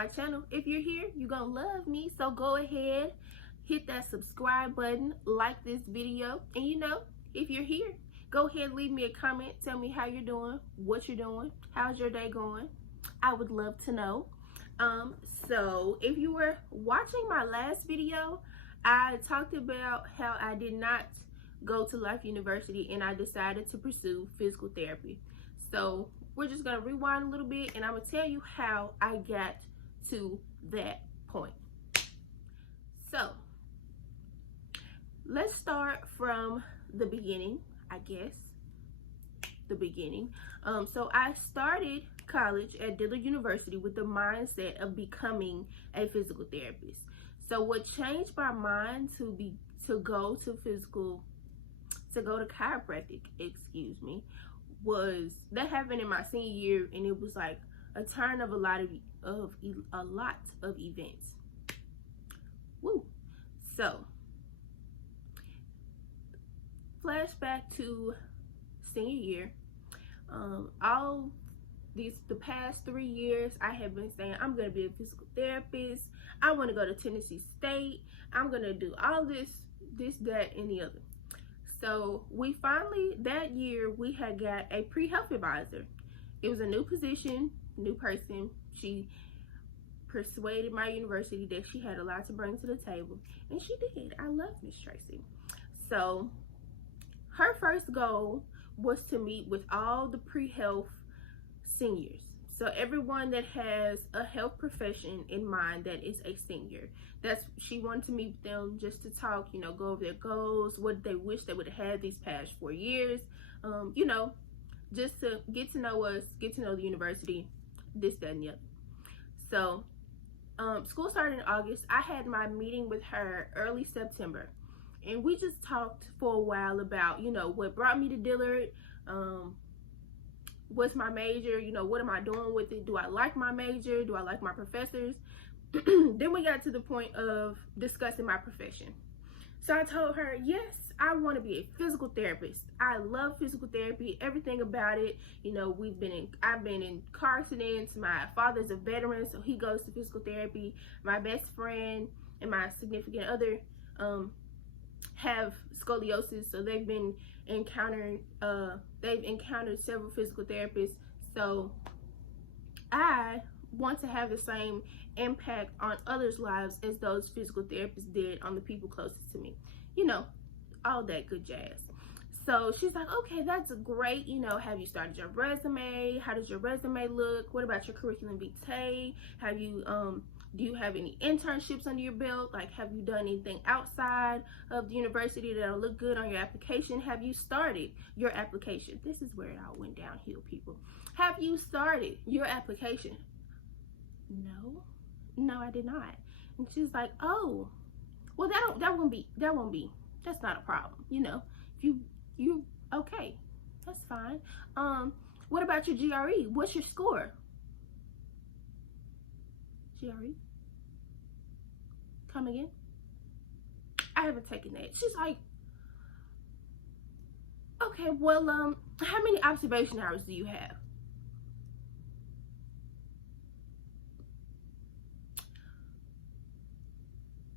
my channel. If you're here, you're gonna love me. So go ahead, hit that subscribe button, like this video, and if you're here, go ahead, leave me a comment. Tell me how you're doing, what you're doing, how's your day going. I would love to know. So if you were watching my last video, I talked about how I did not go to Life University and I decided to pursue physical therapy. So we're just gonna rewind a little bit and I'm gonna tell you how I got to that point. So let's start from the beginning, I guess. The beginning. So I started college at Dillard University with the mindset of becoming a physical therapist. So what changed my mind to go to chiropractic, was that happened in my senior year, and it was like a turn of a lot of events. Woo. So flashback to senior year. The past 3 years, I have been saying I'm going to be a physical therapist. I want to go to Tennessee State. I'm going to do all this, that, and the other. So we finally, that year, we had got a pre-health advisor. It was a new position, new person. She persuaded my university that she had a lot to bring to the table. And she did. I love Miss Tracy. So her first goal was to meet with all the pre-health seniors. So everyone that has a health profession in mind that is a senior. She wanted to meet with them just to talk, go over their goals, what they wish they would have had these past 4 years, just to get to know us, get to know the university, this, that, and the other. So school started in August. I had my meeting with her early September. And we just talked for a while about, what brought me to Dillard, what's my major, what am I doing with it? Do I like my major? Do I like my professors? Then we got to the point of discussing my profession. So I told her, yes, I want to be a physical therapist. I love physical therapy, everything about it. I've been in car accidents. My father's a veteran, so he goes to physical therapy. My best friend and my significant other have scoliosis, so they've encountered several physical therapists. So I want to have the same impact on others' lives as those physical therapists did on the people closest to me. All that good jazz. So she's like, okay, that's great. Have you started your resume? How does your resume look? What about your curriculum vitae? Do you have any internships under your belt? Like, have you done anything outside of the university that'll look good on your application? Have you started your application? This is where it all went downhill, people. Have you started your application? No, I did not. And she's like, oh, well, that won't be, that's not a problem. If you okay, that's fine. What about your GRE? What's your score? GRE? Come again? I haven't taken that. She's like, okay, well, how many observation hours do you have?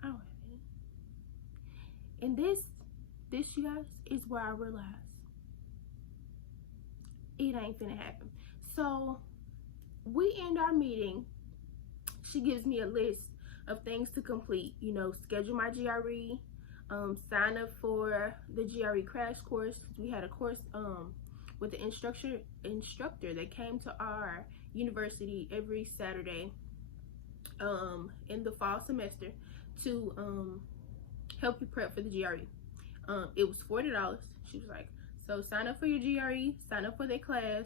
I don't have any. And this, you guys, is where I realized it ain't finna happen. So we end our meeting. She gives me a list of things to complete, schedule my GRE, sign up for the GRE crash course. We had a course with the instructor that came to our university every Saturday in the fall semester to help you prep for the GRE. It was $40. She was like, so sign up for your GRE, sign up for their class,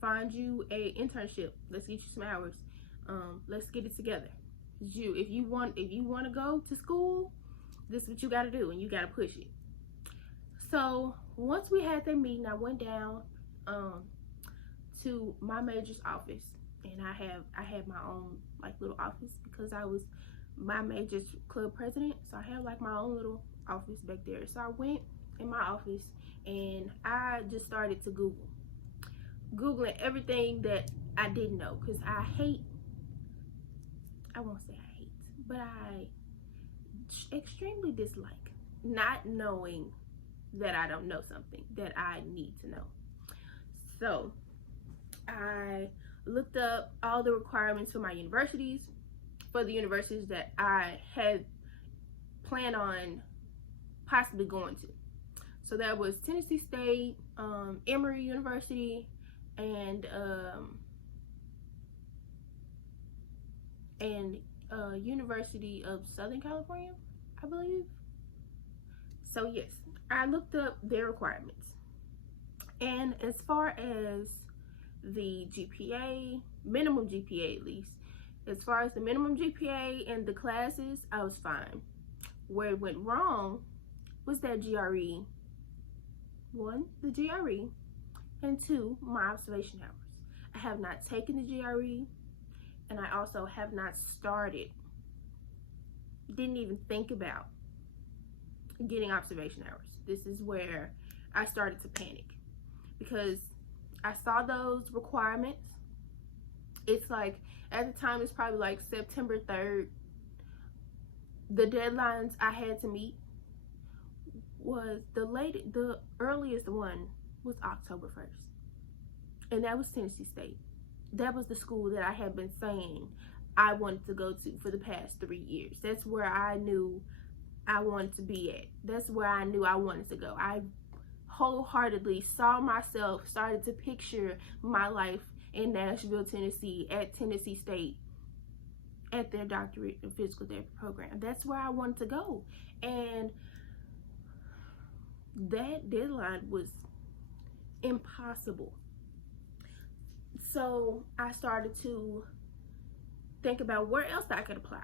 find you a internship. Let's get you some hours. Let's get it together. If you want to go to school, this is what you got to do, and you got to push it. So once we had that meeting, I went down to my major's office, and I had my own little office because I was my major's club president. So I had my own little office back there. So I went in my office and I just started to Googling everything that I didn't know, because I hate I won't say I hate, but I extremely dislike not knowing that I don't know something that I need to know. So I looked up all the requirements for my universities, for the universities that I had planned on possibly going to. So that was Tennessee State, Emory University, and University of Southern California, I believe. So yes, I looked up their requirements. And as far as the GPA, minimum GPA at least, as far as the minimum GPA and the classes, I was fine. Where it went wrong was that GRE. One, the GRE, and two, my observation hours. I have not taken the GRE, and I also have not started, didn't even think about getting observation hours. This is where I started to panic, because I saw those requirements. It's like, at the time, it's probably like September 3rd. The deadlines I had to meet was the earliest one was October 1st. And that was Tennessee State. That was the school that I had been saying I wanted to go to for the past 3 years. That's where I knew I wanted to be at. That's where I knew I wanted to go. I wholeheartedly saw myself, started to picture my life in Nashville, Tennessee, at Tennessee State, at their doctorate in physical therapy program. That's where I wanted to go. And that deadline was impossible. So I started to think about where else I could apply.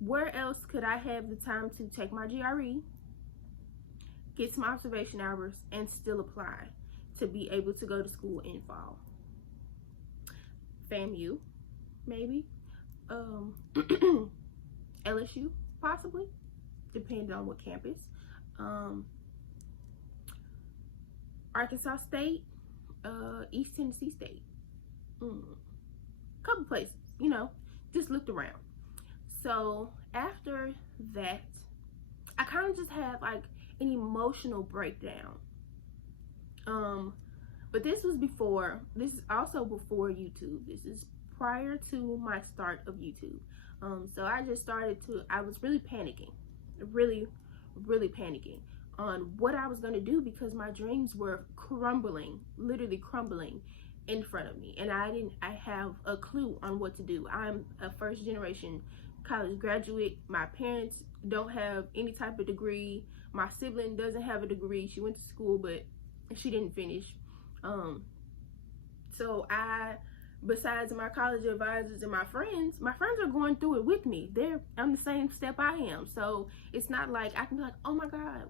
Where else could I have the time to take my GRE, get some observation hours, and still apply to be able to go to school in fall? FAMU, maybe. LSU, possibly, depending on what campus. Arkansas State, East Tennessee State. Couple places, you know, just looked around. So after that, I kind of just had like an emotional breakdown. But this is also before YouTube. This is prior to my start of YouTube. So I was really panicking, really panicking on what I was going to do, because my dreams were crumbling, literally crumbling in front of me, and I have a clue on what to do. I'm a first generation college graduate. My parents don't have any type of degree. My sibling doesn't have a degree. She went to school, but she didn't finish. So besides my college advisors and my friends are going through it with me. They're on the same step I am. So it's not like I can be like, oh my God,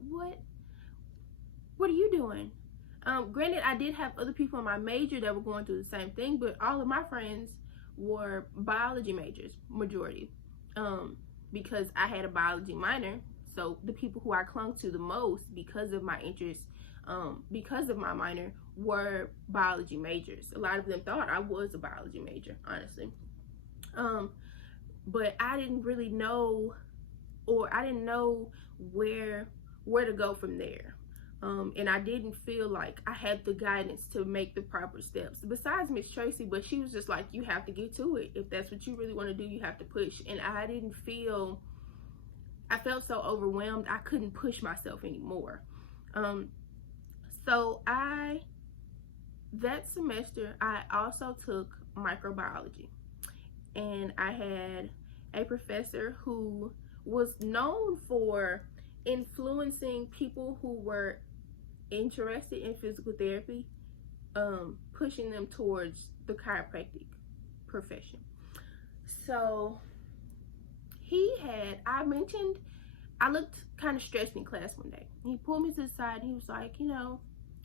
what are you doing? Granted, I did have other people in my major that were going through the same thing, but all of my friends were biology majors, majority, because I had a biology minor. So the people who I clung to the most because of my interest, because of my minor, were biology majors. A lot of them thought I was a biology major, honestly. But I didn't really know, or I didn't know where to go from there. And I didn't feel like I had the guidance to make the proper steps, besides Miss Tracy, but she was just like, you have to get to it. If that's what you really want to do, you have to push. And I felt so overwhelmed, I couldn't push myself anymore. So that semester, I also took microbiology, and I had a professor who was known for influencing people who were interested in physical therapy, pushing them towards the chiropractic profession. So I looked kind of stressed in class one day. He pulled me to the side and he was like,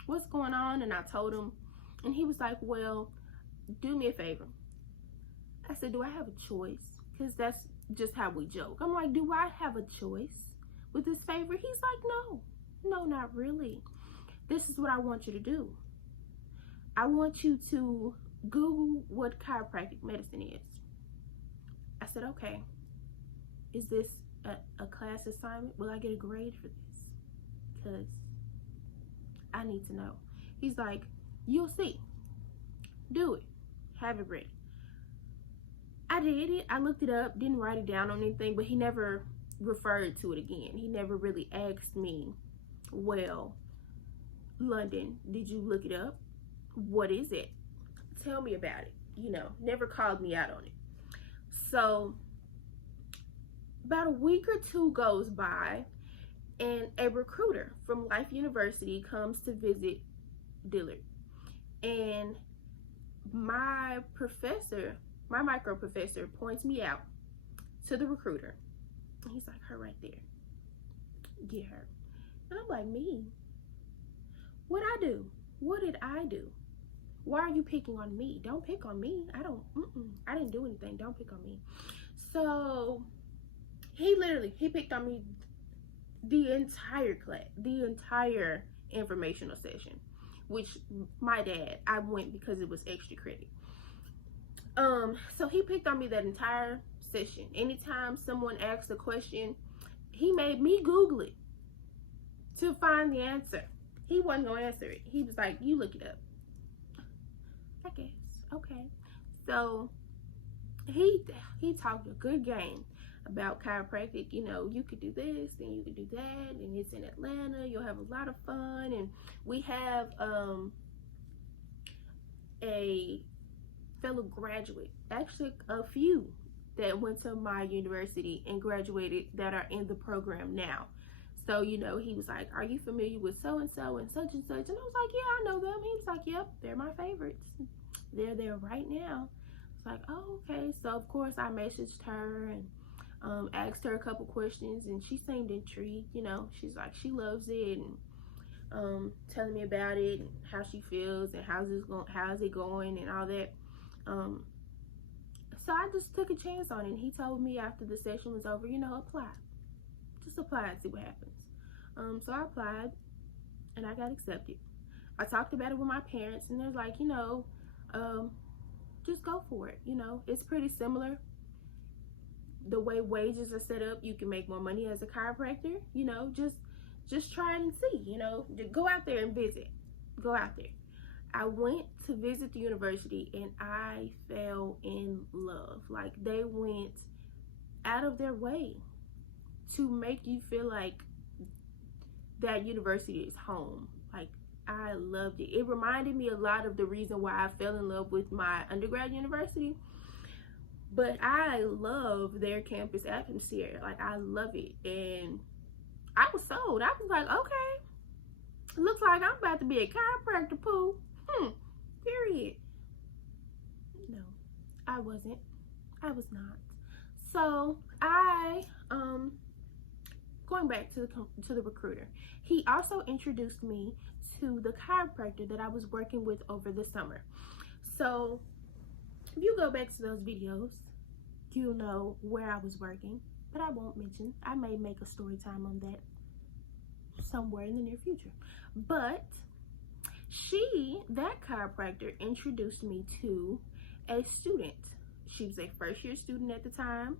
what's going on? And I told him, and he was like, well, do me a favor. I said, do I have a choice? Because that's just how we joke. I'm like, do I have a choice with this favor? He's like, no, not really. This is what I want you to do. I want you to Google what chiropractic medicine is. I said, okay, is this a class assignment? Will I get a grade for this? Because I need to know. He's like, you'll see. Do it. Have it ready. I did it. I looked it up, didn't write it down on anything, but he never referred to it again. He never really asked me, well, London, did you look it up? What is it? Tell me about it. You know, never called me out on it. So about a week or two goes by, and a recruiter from Life University comes to visit Dillard. And my professor, my micro professor, points me out to the recruiter. He's like, her right there. Get her. And I'm like, me? What'd I do? What did I do? Why are you picking on me? Don't pick on me. I didn't do anything. Don't pick on me. So he picked on me the entire class, the entire informational session, which my dad, I went because it was extra credit. So he picked on me that entire session. Anytime someone asked a question, he made me Google it to find the answer. He wasn't gonna answer it. He was like, you look it up. I guess. Okay. So he talked a good game about chiropractic. You know, you could do this and you could do that, and it's in Atlanta. You'll have a lot of fun. And we have a fellow graduate, actually a few that went to my university and graduated that are in the program now. So, you know, he was like, are you familiar with so-and-so and such and such? And I was like, yeah, I know them. He was like, yep, they're my favorites. They're there right now. It's like, oh, okay. So, of course, I messaged her and asked her a couple questions, and she seemed intrigued. You know, she's like, she loves it, and telling me about it and how she feels and how's it going and all that. So I just took a chance on it, and he told me after the session was over, you know, apply. Just apply and see what happens. So I applied, and I got accepted. I talked about it with my parents, and they're like, you know, just go for it. You know, it's pretty similar. The way wages are set up, you can make more money as a chiropractor. You know, just try it and see. You know, go out there and visit. Go out there. I went to visit the university, and I fell in love. Like, they went out of their way to make you feel like that university is home. Like, I loved it. It reminded me a lot of the reason why I fell in love with my undergrad university. But I love their campus atmosphere. Like, I love it. And I was sold. I was like, okay, looks like I'm about to be a chiropractor, Pooh. Period. No, I wasn't. I was not. So I going back to the recruiter, he also introduced me to the chiropractor that I was working with over the summer. So if you go back to those videos, you'll know where I was working, but I won't mention. I may make a story time on that somewhere in the near future. But that chiropractor introduced me to a student. She was a first-year student at the time.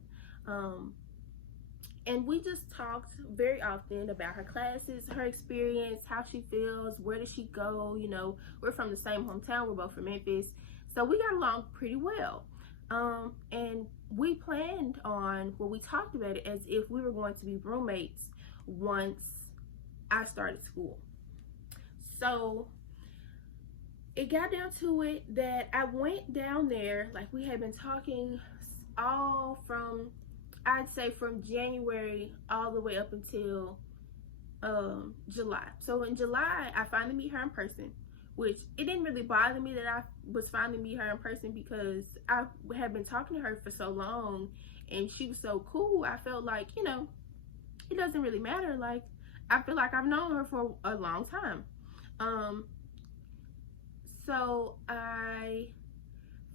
And we just talked very often about her classes, her experience, how she feels, where does she go. You know, we're from the same hometown. We're both from Memphis. So we got along pretty well. And we planned on, well, we talked about it as if we were going to be roommates once I started school. So it got down to it that I went down there, like we had been talking all from, I'd say from January all the way up until July. So in July, I finally meet her in person, which it didn't really bother me that I was finally meet her in person because I had been talking to her for so long and she was so cool. I felt like, you know, it doesn't really matter. Like, I feel like I've known her for a long time. So I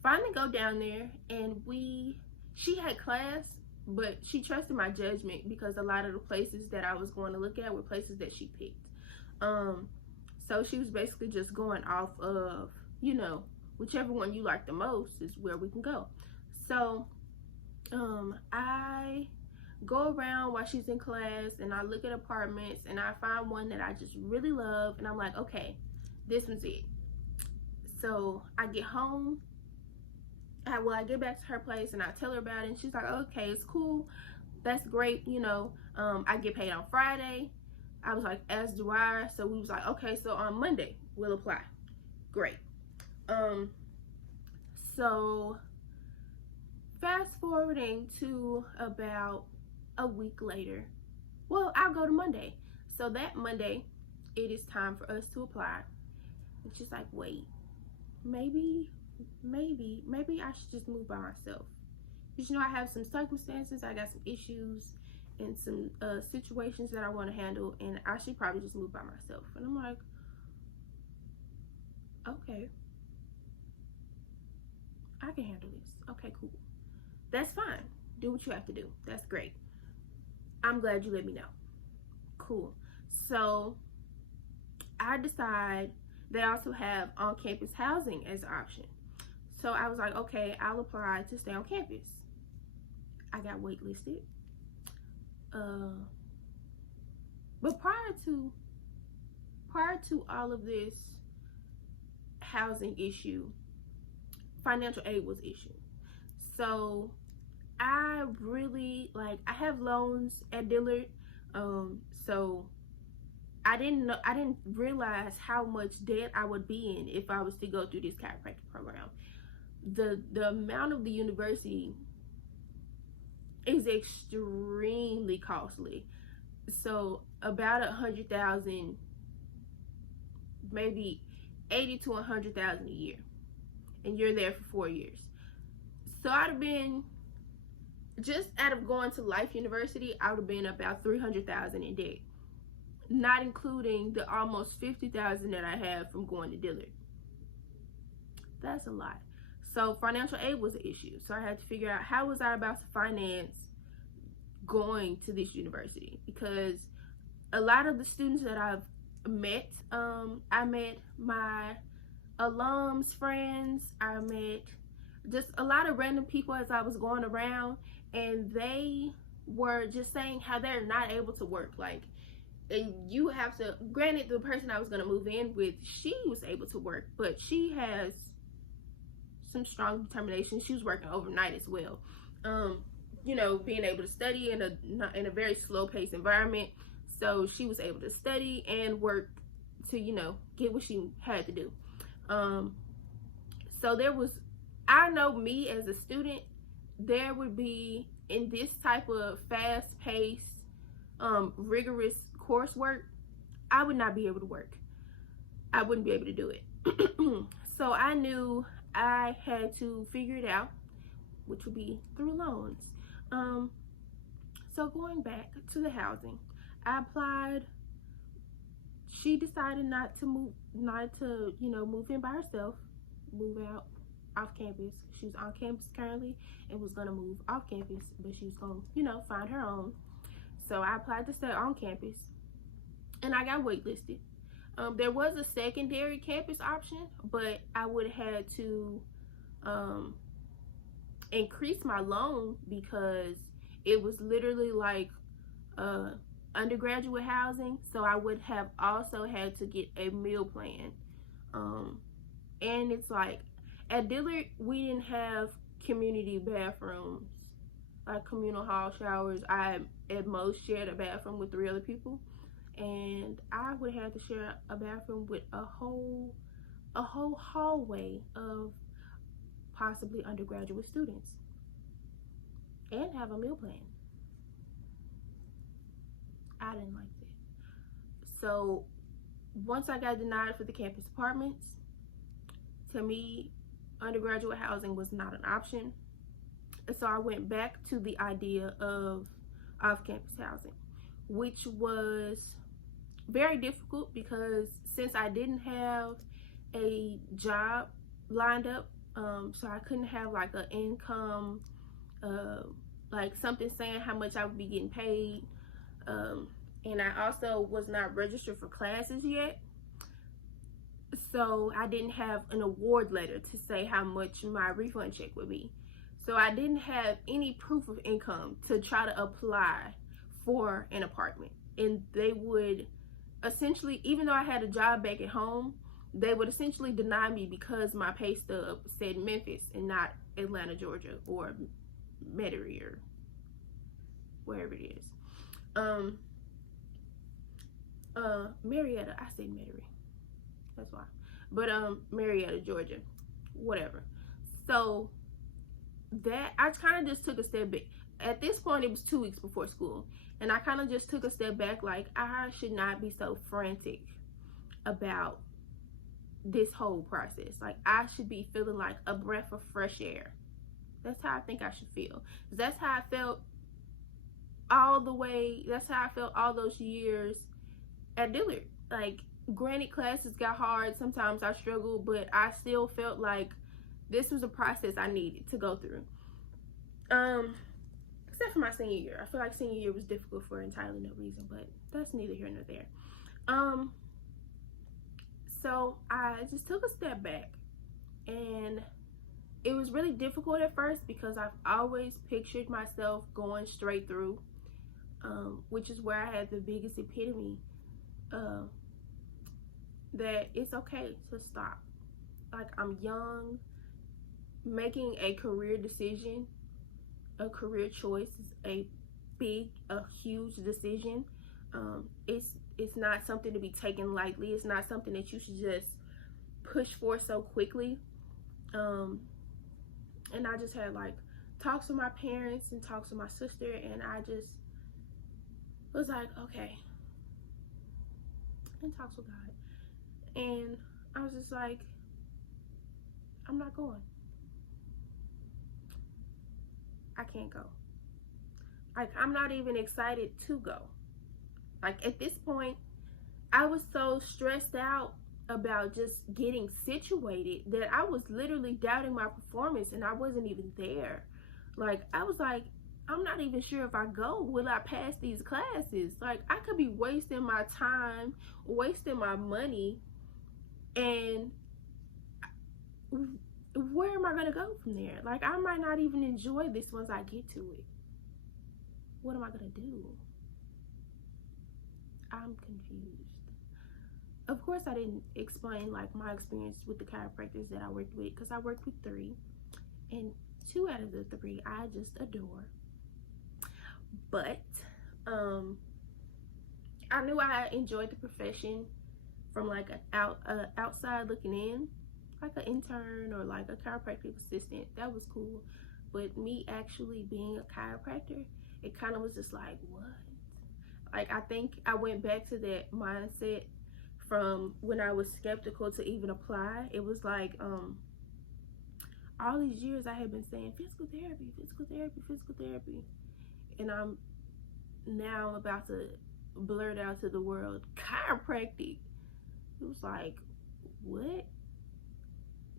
finally go down there, and she had class, but she trusted my judgment because a lot of the places that I was going to look at were places that she picked. So she was basically just going off of, you know, whichever one you like the most is where we can go. So I go around while she's in class and I look at apartments and I find one that I just really love, and I'm like, okay, this one's it. So I get home, I get back to her place and I tell her about it, and she's like, okay, it's cool, that's great, I get paid on Friday. I was like, as do I. So we was like, okay, so on Monday we'll apply. Great. So fast forwarding to about a week later, well, I'll go to Monday. So that Monday, it is time for us to apply. And she's like, wait, maybe I should just move by myself. Because, I have some circumstances, I got some issues and some situations that I want to handle, and I should probably just move by myself. And I'm like, okay, I can handle this. Okay, cool. That's fine. Do what you have to do. That's great. I'm glad you let me know. Cool. So I decide they also have on-campus housing as an option. So I was like, okay, I'll apply to stay on campus. I got waitlisted. But prior to all of this housing issue, financial aid was issued. So I really, I have loans at Dillard. So I didn't realize how much debt I would be in if I was to go through this chiropractic program. The amount of the university is extremely costly. So about $100,000, maybe $80,000 to $100,000 a year, and you're there for 4 years. So I'd have been, just out of going to Life University, I would have been about $300,000 in debt, not including the almost $50,000 that I have from going to Dillard. That's a lot. So financial aid was an issue. So I had to figure out how was I about to finance going to this university, because a lot of the students that I've met, I met my alums friends, I met just a lot of random people as I was going around, and they were just saying how they're not able to work. And you have to, granted, the person I was going to move in with, she was able to work, but she has some strong determination. She was working overnight as well. Being able to study in a very slow paced environment. So she was able to study and work to, get what she had to do. So I know me as a student, there would be, in this type of fast paced, rigorous coursework, I would not be able to work. I wouldn't be able to do it. So I knew I had to figure it out, which would be through loans. So going back to the housing, I applied. She decided not to move in by herself, move out off campus. She was on campus currently and was gonna move off campus, but she was gonna, find her own. So I applied to stay on campus, and I got waitlisted. There was a secondary campus option, but I would have had to increase my loan, because it was literally like undergraduate housing. So I would have also had to get a meal plan. And it's like, at Dillard, we didn't have community bathrooms, like communal hall showers. I at most shared a bathroom with 3 other people, and I would have to share a bathroom with a whole hallway of possibly undergraduate students, and have a meal plan. I didn't like that. So once I got denied for the campus apartments, to me, undergraduate housing was not an option. And so I went back to the idea of off-campus housing, which was very difficult, because since I didn't have a job lined up, so I couldn't have like an income, like something saying how much I would be getting paid, and I also was not registered for classes yet. So I didn't have an award letter to say how much my refund check would be. So I didn't have any proof of income to try to apply for an apartment. And they would essentially, even though I had a job back at home, they would essentially deny me because my pay stub said Memphis and not Atlanta, Georgia, or Metairie, or wherever it is. Marietta, I said Metairie, that's why. But Marietta, Georgia, whatever. So that, I kind of just took a step back. At this point, it was 2 weeks before school, and I kind of just took a step back, like, I should not be so frantic about this whole process. Like, I should be feeling like a breath of fresh air. That's how I think I should feel. That's how I felt all the way, that's how I felt all those years at Dillard. Like, granted, classes got hard, sometimes I struggled, but I still felt like this was a process I needed to go through. Except for my senior year. I feel like senior year was difficult for entirely no reason, but that's neither here nor there. So I just took a step back, and it was really difficult at first because I've always pictured myself going straight through, which is where I had the biggest epitome that it's okay to stop. Like, I'm young. Making a career decision, a career choice is a huge decision. It's not something to be taken lightly. It's not something that you should just push for so quickly. And I just had like talks with my parents and talks with my sister, and I just was like, okay, and talks with God, and I was just like, I'm not going. I can't go. Like, I'm not even excited to go. Like, at this point, I was so stressed out about just getting situated that I was literally doubting my performance, and I wasn't even there. Like, I was like, I'm not even sure if I go, will I pass these classes? Like, I could be wasting my time, wasting my money, and where am I gonna go from there? Like, I might not even enjoy this once I get to it. What am I gonna do? I'm confused. Of course, I didn't explain like my experience with the chiropractors that I worked with, because I worked with 3, and 2 out of the 3 I just adore. But I knew I enjoyed the profession from like an outside looking in, like an intern or like a chiropractic assistant. That was cool. But me actually being a chiropractor, it kind of was just like, what? Like, I think I went back to that mindset from when I was skeptical to even apply. It was like, all these years I had been saying physical therapy, physical therapy, physical therapy. And I'm now about to blurt out to the world, chiropractic. It was like, what?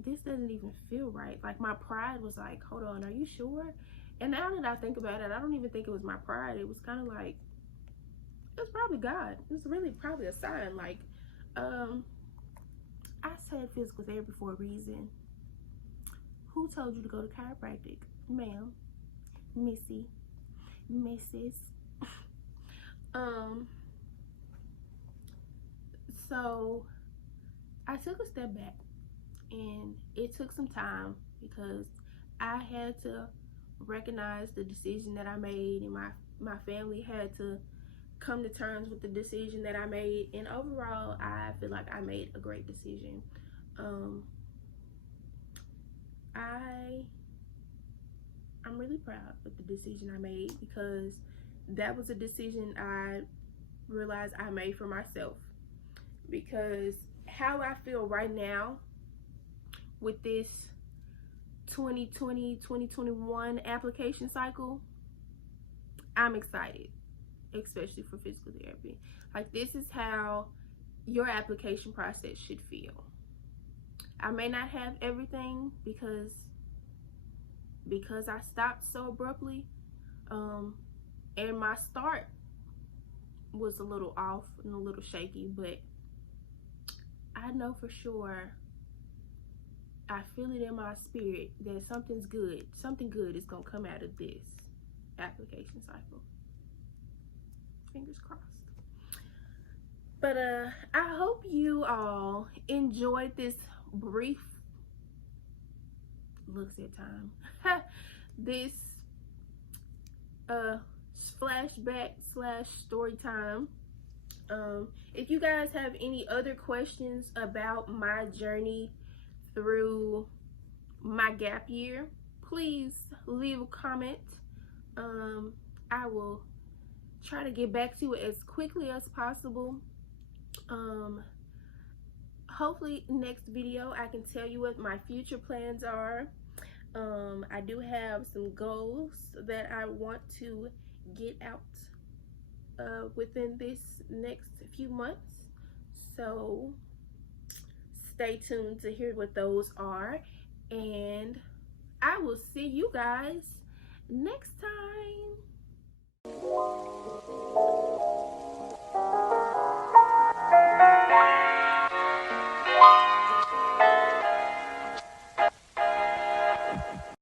This doesn't even feel right. Like, my pride was like, hold on, are you sure? And now that I think about it, I don't even think it was my pride. It was kind of like, it was probably God. It was really probably a sign. Like, I said physical therapy for a reason. Who told you to go to chiropractic? Ma'am, Missy, Mrs. So I took a step back, and it took some time because I had to recognize the decision that I made, and my family had to come to terms with the decision that I made. And overall, I feel like I made a great decision. I'm really proud of the decision I made, because that was a decision I realized I made for myself. Because how I feel right now with this 2020-2021 application cycle, I'm excited, especially for physical therapy. Like, this is how your application process should feel. I may not have everything because I stopped so abruptly, and my start was a little off and a little shaky, but I know for sure I feel it in my spirit that something good is gonna come out of this application cycle. Fingers crossed. But I hope you all enjoyed this brief looks at time this flashback / story time. If you guys have any other questions about my journey through my gap year, please leave a comment. I will try to get back to it as quickly as possible. Hopefully next video I can tell you what my future plans are. I do have some goals that I want to get out within this next few months, so stay tuned to hear what those are, and I will see you guys next time.